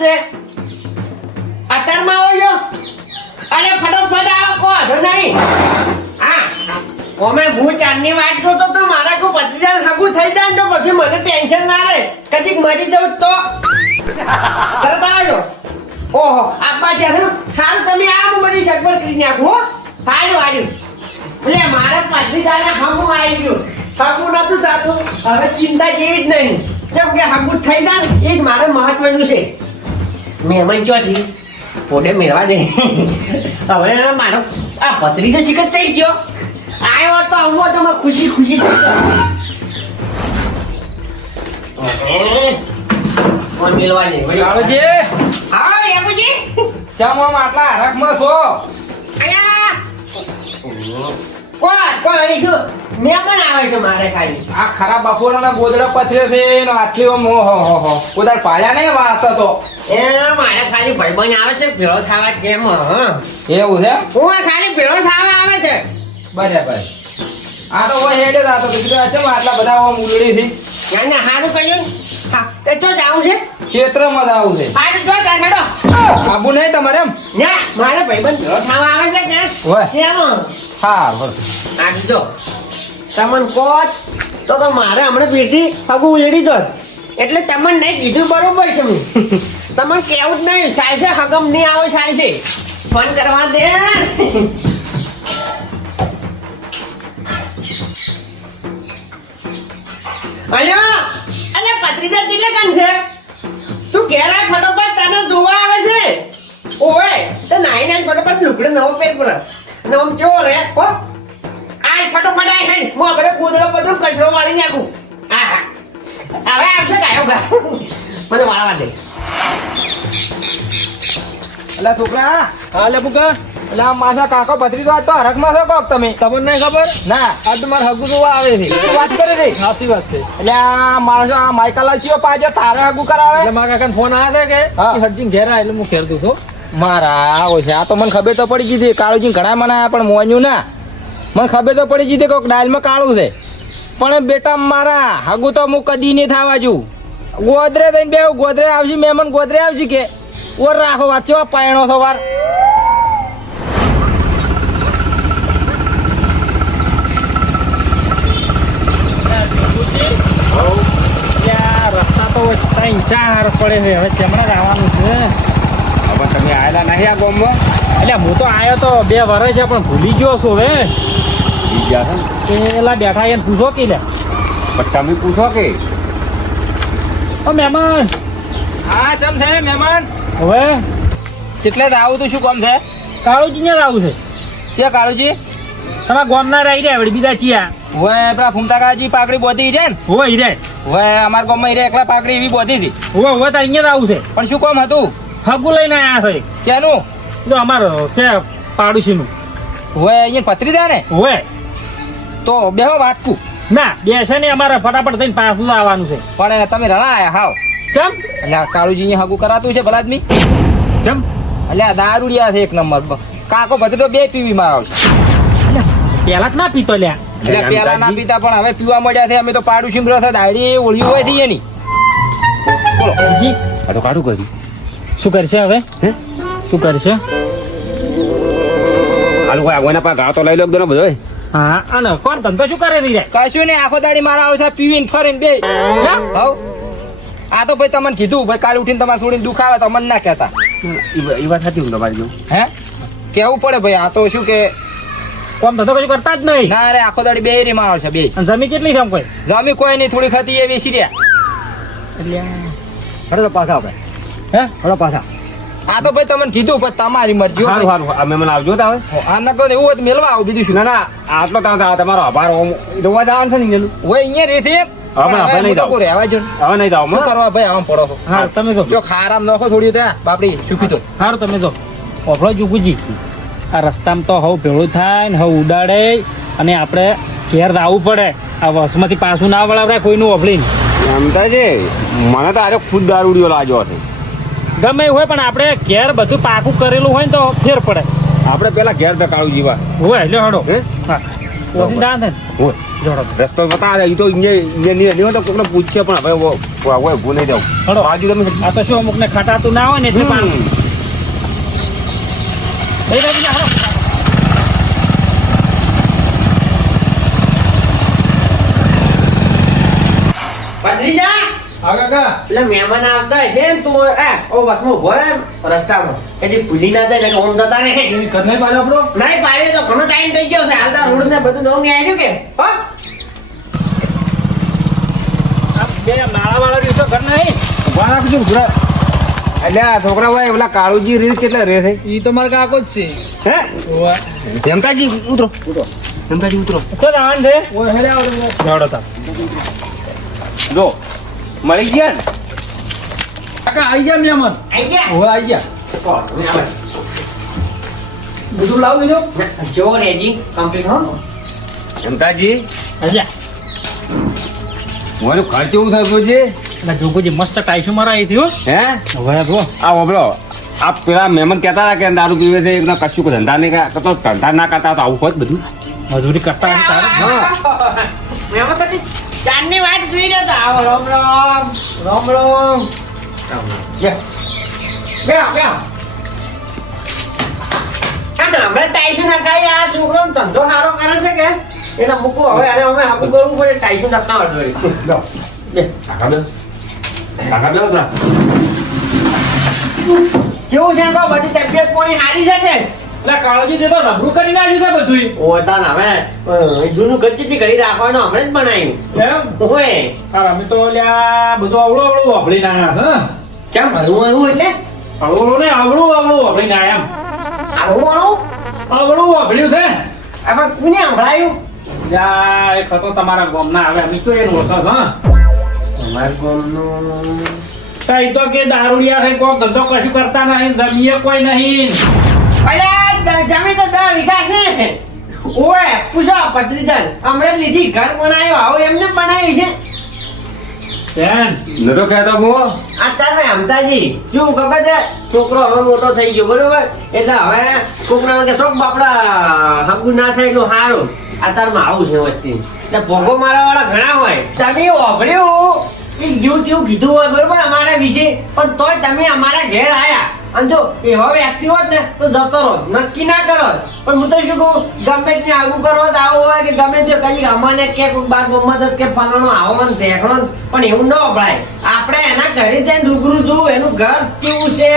છે અત્યારમાં આવો છો અરે ફટોફટ આવો કો નહીં હા ઓમે હું ચાંદની વાટ જોતો તો મારા કો ભત્રીજા હગું થઈ જાય ને તો પછી મને ટેન્શન ના રહે કદીક મરી જવું તો તરત આવજો ઓહો આપા ત્યાં હાલ તમે આમ બધી સગવડ કરી નાખો હો હારું હારું એટલે મારા ભત્રીજાને હગું આવી ગયું હગું નતું થતું હવે ચિંતા જેવી જ નહીં જેમ કે હગું થઈ જાય ને એ જ મારે મહત્વનું છે મહેમાન ચોથી પોતે મેળવા દે હવે મારો આ ભત્રીજો શિખર થઈ ગયો આવ્યો તો આવું તો ખુશી ખુશી થઈ મેળવા દે કાળુજી હા યાબુજી ચમ આમ આટલા હરખમાં છો આયા કોણ હરી છું મહેમાન આવે છે મારે ખાલી આ ખરાબ બપોરના ગોદડા પથરે છે ને આટલી આમ હો ઉધાર પાડ્યા નહીં વાત તો એ મારે ખાલી ભાઈબંધ આવે છે ભેળો થવા કેમ એવું છે હું ખાલી ભેળો થવા આવે છે બરાબર આ તો હોય હેડે જ આ તો કીધું ચમ આટલા બધા આમ ઉલડી થી ના સારું કહ્યું હા તે તો જાવું છે ક્ષેત્રમાં જ આવું છે સારું જો તાર મેડો આબુ નહીં તમારે એમ ના મારે ભાઈબંધ ભેળો થવા આવે છે કે હોય કેમ હા આ જો તમને કોચ તો મારે હમણાં પીઠી હગું ઉલડી જોત એટલે તમને નહીં કીધું બરોબર છે મેં તમને કેવું જ નહીં સાહેબ છે હગમ નહીં આવે સાહેબ છે ફોન કરવા દે અલ્યો અલે પત્રીજા કેટલે કાન છે તું ઘેર આય ફટોફટ તને જોવા આવે છે ઓય તો નાઈ ફટોફટ લુકડે નવો પેર પર અને આમ કેવો રે હો આય ફટોફટ આય હે હું આપણે કૂદરો બધું કચરો વાળી નાખું હા હવે આવશે ગાયો ગા મને વાળવા દે એટલે છોકરા હા લે બુકા એટલે આ માસા કાકો ભત્રીજો આજ તો હરખમાં છો કોક તમે તમને નહીં ખબર ના આ તમારે હગુ જોવા આવે છે શું વાત કરી રહી સાચી વાત છે એટલે આ માણસો આ માઇકલ ચિયો પાજો તારે હગું કરાવે એટલે મારા કાકાને ફોન આવ્યો છે હા. કે હરજીન ઘેર આ એટલે હું ઘેર દઉં છું મારા હોય છે આ તો મને ખબર તો પડી ગઈ હતી કાળુજી ઘણા મને આયા પણ મોન્યું ના મને ખબર તો પડી ગઈ હતી કોક ડાયલમાં કાળું છે પણ બેટા મારા હગું તો હું કદી નહીં થવા જુ ગોદરે થઈને બે ગોદરે આવશે મહેમાન ગોદરે આવશે કે ઓર રાખો વાર ચેવા પાયણો છો વાર રસ્તા તો 3-4 પડે છે હવે ચેમણા આવવાનું છે હવે તમે આવેલા નહીં આ ગામમાં એટલે હું તો આવ્યો તો 2 વર્ષ છે પણ ભૂલી ગયો છું હવે પેલા બેઠા એને પૂછો કે લે તમે પૂછો કે ઓ મહેમાન હા ચમ છે મહેમાન હવે કેટલે આવું તો શું કામ છે કાળુજી ને આવું છે છે કાળુજી તમારા ગામના રહી રહ્યા વળી બીજા ચિયા હવે પેલા ફૂમતાકાજી પાકડી બોધી છે ને હોવે હીરે હવે અમારા ગામમાં હીરે એકલા પાકડી એવી બોધી હતી હોવે હોવે તો અહીંયા જ આવું છે પણ શું કામ હતું હગું લઈને આવ્યા છે ક્યાંનું તો અમારો છે પાડોશીનું હવે અહીંયા પથરી દે ને હોવે તો બેહો વાત કુ ના બેસે ને અમારે ફટાફટ થઈને પાછું આવવાનું છે પણ તમે રણા આયા હાવ ચમ એટલે આ કાળુજી અહીંયા હગું કરાતું છે ભલા આદમી ચમ એટલે આ દારૂડિયા છે એક નંબર કાકો ભત્રીજો 2 પીવી માં આવશે પેલા જ ના પીતો લ્યા એટલે પેલા ના પીતા પણ હવે પીવા મળ્યા છે અમે તો પાડોશી રસ દાડી ઓળ્યું હોય છે એની બોલો જી આ તો કાઢું કર્યું શું કરશે હવે શું કરશે હાલ કોઈ આગવાના પા ગાળ તો લઈ લો એકદમ બધો હા અને કોણ ધંધો શું કરે રહી કશું નહીં આખો દાડી મારા આવશે પીવીને ફરીને બે હવ આ તો ભાઈ તમને કીધું ભાઈ કાલે ઉઠીને તમારે છોડીને દુખ આવે તો મને ના કહેતા એ વાત હતી હું તમારી જોઉં હે કેવું પડે ભાઈ આ તો શું કે કોમ ધંધો કશું કરતા જ નહીં ના રે આખો દાડી બે રીમાં આવશે બે અને જમીન કેટલી છે આમ કોઈ જમી કોઈ નહીં થોડી ખતી એ વેચી રહ્યા હડો તો પાછા આપણે હે હડો પાછા આ તો ભાઈ તમને કીધું પણ તમારી મરજી હો સારું ભાઈ. સારું અમે મને આવજો તાવે આ નકો એવું હોય તો મેલવા આવું બીજું શું ના ના આટલો તમારો આભાર જોવા જવાનું છે ને ઇંગેલું. હોય અહીંયા રહેશે એક હવે આપણે નહીં જાવ. રહેવા જો હવે નહીં જાવ શું કરવા ભાઈ આમ પડો છો હા તમે જો જો ખારામ નખો થોડી ત્યાં બાપડી સુખી તો સારું તમે જો ઓફળો જુગુજી આ રસ્તામાં તો હવે ભેળું થાય ને હવે ઉડાડે અને આપણે ઘેર આવવું પડે આ વસમાંથી પાછું ના વળાવરાય કોઈનું ઓફળીને સમજાય છે મને તો આરે ખુદ દારૂડિયો લાગ્યો હતો ગમે એવું હોય પણ આપણે ઘેર બધું પાકું કરેલું હોય ને તો ફેર પડે આપણે પેલા ઘેર ધકાળું જીવા હોય લ્યો હડો હે હા ઓછી ના થાય ને. ઓય, જોડો રસ્તો બતાવે ઈ તો ઇન્જિનિયર તો કોકને પૂછશે પણ હવે ઊભું નહીં જાવ હળો. બાજુ તમે આ તો શું અમુક ને ખટાતું ના હોય ને એટલે પાછું હમ. લઈ જાય બીજા, હળો. ભત્રીજા હા કાકા એટલે મહેમાન આવતા હશે ને તું ઓ બસમાં ઉભો રહે રસ્તામાં કે જે ભૂલી ના જાય ને ઓમ જતા રહે એવી ઘર નહીં પાડ્યો આપણો નહીં પાડ્યો તો ઘણો ટાઈમ થઈ ગયો છે હાલતા રોડ ને બધું નવું ને આવ્યું કે હો આ બે નાળાવાળા દિવસો ઘર નહીં. ઉભા રાખજો ઉભરા એટલે આ છોકરા ભાઈ ઓલા કાળુજી રીત કેટલા રે છે ઈ તો મારા કાકો જ છે હે ઓવા જમતાજી ઉતરો જમતાજી ઉતરો તો જવાનું છે ઓય હેડે આવડે જોડો તા જો મળી ગયા ને કાકા આઈ જા મહેમાન આઈ ગયા ઓવા આઈ જા ઓ, મહેમાન. બધું લાવ લીધો જો રેડી કમ્પ્લીટ હો જમતાજી અલ્યા મને ખર્ચ એવું થયું છે એટલે જોગુજી મસ્ત ટાઈશું મરાઈ હતી હો. હે હવે જો આ ઓબળો આ પેલા મહેમાન કહેતા હતા કે દારૂ પીવે છે એકના કશું કોઈ ધંધા નહીં કરતો ધંધા ના કરતા તો આવું હોત બધું મજૂરી કરતા હોય તારે હા. મહેમાન તો ચાંદની વાટ જોઈ રહ્યા હતા આવો રામ રામ રામ રામ લે બે બે હમણાં ટાઈશું ના ખાઈ આ છોકરો ધંધો સારો કરે છે કે એને મૂકવું હવે અને અમે હાકું કરવું પડે ટાઈશું ના ખાવા જોઈએ લો બે કાકા બે ઉતરા કેવું છે તો બધી તબિયત પાણી સારી છે કે એટલે કાળજી દે તો રબરું કરી નાખ્યું છે બધું ઓતા ને હવે જૂનું ગચ્ચીથી ઘડી રાખવાનું હમણાં જ બનાવ્યું એમ ઓય તાર અમે તો લ્યા બધું અવળું અવળું વાપરી નાખ્યા છે ચમ હરવું એટલે અવળું ને અવળું અવળું વાપરી નાખ્યા આવું આવું એમ અવળું વાપર્યું છે આમાં કોને સંભળાયું લ્યા એ ખતો તમારા ગામના આવે અમે તો એનું ઓછો છે અમાર ગામનું કઈ તો કે દારૂડિયા થઈ કોઈ ધંધો કશું કરતા નહીં જમીએ કોઈ નહીં અલ્યા જમીન તો 10 વીઘા છે ઓય પૂછો પત્રીજાન હમણાં લીધી ઘર બનાવ્યું આવું એમને બનાવ્યું છે કેમ નતો કહેતો હું અત્યારે અમતાજી શું ખબર છે છોકરો હવે મોટો થઈ ગયો બરોબર એટલે હવે છોકરાને કે શોખ બાપડા હગું ના થાય એટલું સારું અત્યારમાં આવું છે વસ્તી એટલે ભોગો મારા વાળા ઘણા હોય તમે ઓભળ્યું કે જેવું તેવું કીધું હોય બરોબર અમારા વિશે પણ તોય તમે અમારા ઘેર આયા અને જો એવા વ્યક્તિ હોત ને તો જતો રહો નક્કી ના કરો પણ હું તો શું કહું ગમે તે આગું કરવા જ આવો હોય કે ગમે તે કઈ અમને કે કોઈ બાર ગમત કે ફલાણો આવો મને દેખણો પણ એવું ન અભળાય આપણે એના ઘરે જઈને રૂબરૂ જોવું એનું ઘર કેવું છે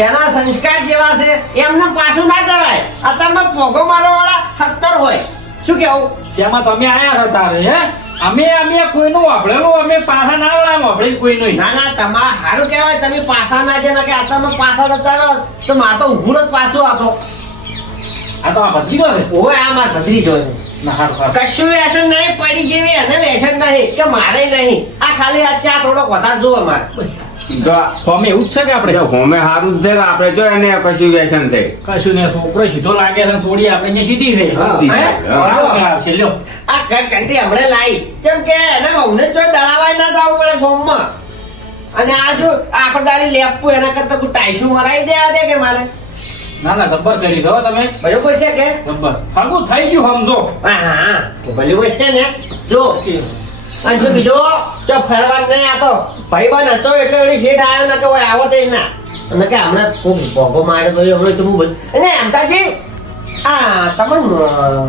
એના સંસ્કાર કેવા છે એમને પાછું ના જવાય અત્યારમાં પોગો મારવા વાળા હકતર હોય શું કેવું તેમાં તમે આયા હતા તારે હે અમે કોઈનું વાપરેલું અમે પાછા ના વળાય વાપરી કોઈનું ના ના તમારે સારું કહેવાય તમે પાછા ના જાય કે અત્યારમાં પાછા જતા રહો તો મારે તો ઊભું જ પાછો હતો આ તો આ ભત્રીજો છે ઓય આ માર ભત્રીજો છે ના હારું હારું કશું વ્યસન નહીં પડી જેવી અને વ્યસન નહીં કે મારે નહીં આ ખાલી આ ચા થોડો વધારે જોવે મારે અમે એવું જ છે કે આપણે હોમે સારું જ છે ને આપણે જો એને કશું વ્યસન થઈ કશું ને છોકરો સીધો લાગે છે થોડી આપણે અહીંયા સીધી છે હા. બરાબર કે આવશે લ્યો આ ઘર ઘંટી હમણાં લાવી કેમ કે એને વહુને ચોય દળાવાય ના જવું પડે ગામમાં અને આ શું આખો દાડી લેપવું એના કરતા કોઈ ટાઈશું મરાવી દેવા દે કે મારે ના ના જબ્બર કરી દો તમે બરોબર છે કે જબ્બર હાગું થઈ ગયું સમજો હા હા તો બરોબર છે ને જો અને શું કીધું ચો ફરવા નહીં આ તો ભાઈબંધ હતો એટલે એની શેઠ આવ્યો ને કે ઓય આવો તે ના અને કે હમણાં ખૂબ ભોગો માર્યો તો હમણાં તો હું બધું અને અમતાજી આ તમને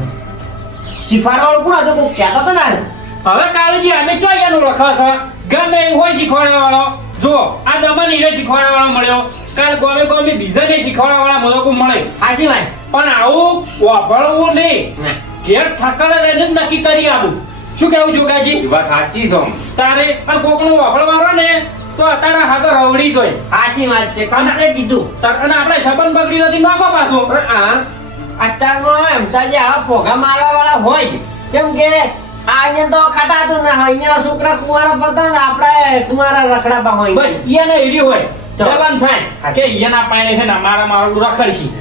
શીખવાડવાળું કોણ હતું કોઈ કહેતા હતા ને હવે કાળજી અમે ચોયાનું રખા છે ગમે એવું હોય શીખવાડવા વાળો જો આ દમન હીરે શીખવાડવા વાળો મળ્યો કાલ ગોમે ગોમે બીજાને શીખવાડવા વાળા મળો કોઈ મળે સાચી વાત પણ આવું વાપરવું નહીં ના ઘેર ઠાકરે લઈને જ નક્કી કરી આવું શું કેવું જોગાજી એ વાત સાચી છે તારે અને કોકનું વાપરવાનો ને તો અત્યારે હાથો રવડી જોય સાચી વાત છે કમ્પ્લેટ કીધું અને આપણે સંબંધ બગડી નથી નાખો પાછો હા અત્યારમાં અમતાજી આવા ભોગા મારવા વાળા હોય જ કેમ કે અહીંયા તો ખટાતું ના હોય અહીંયા છોકરા કુંવારા પડતા ને આપણે કુંવારા રખડાપા હોય બસ ઈયાને હીરી હોય તો. ચલન થાય કે ઈયાના પાણી છે ને મારા મારું રખડશી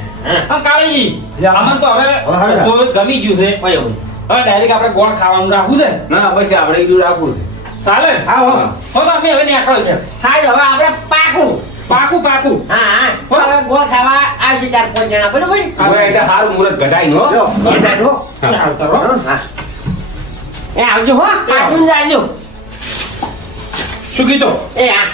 હા કાળજી આમાં તો હવે હા. તો ગમી ગયું છે હોય એવું હવે ડાયરેક્ટ આપણે ગોળ ખાવાનું રાખવું છે ને ના બસ આપણે એટલું રાખવું છે ચાલે હા, હો. હો તો અમે હવે નીકળો છે હા હવે આપણે પાકું પાકું પાકું હા હવે ગોળ ખાવા આવશે 4-5 જણા બરોબર હવે એટલે સારું મુહૂર્ત ઘટાય નો જો એ દાદો હાલ કરો હા એ આવજો હો પાછું જાજો શું કીધું એ હા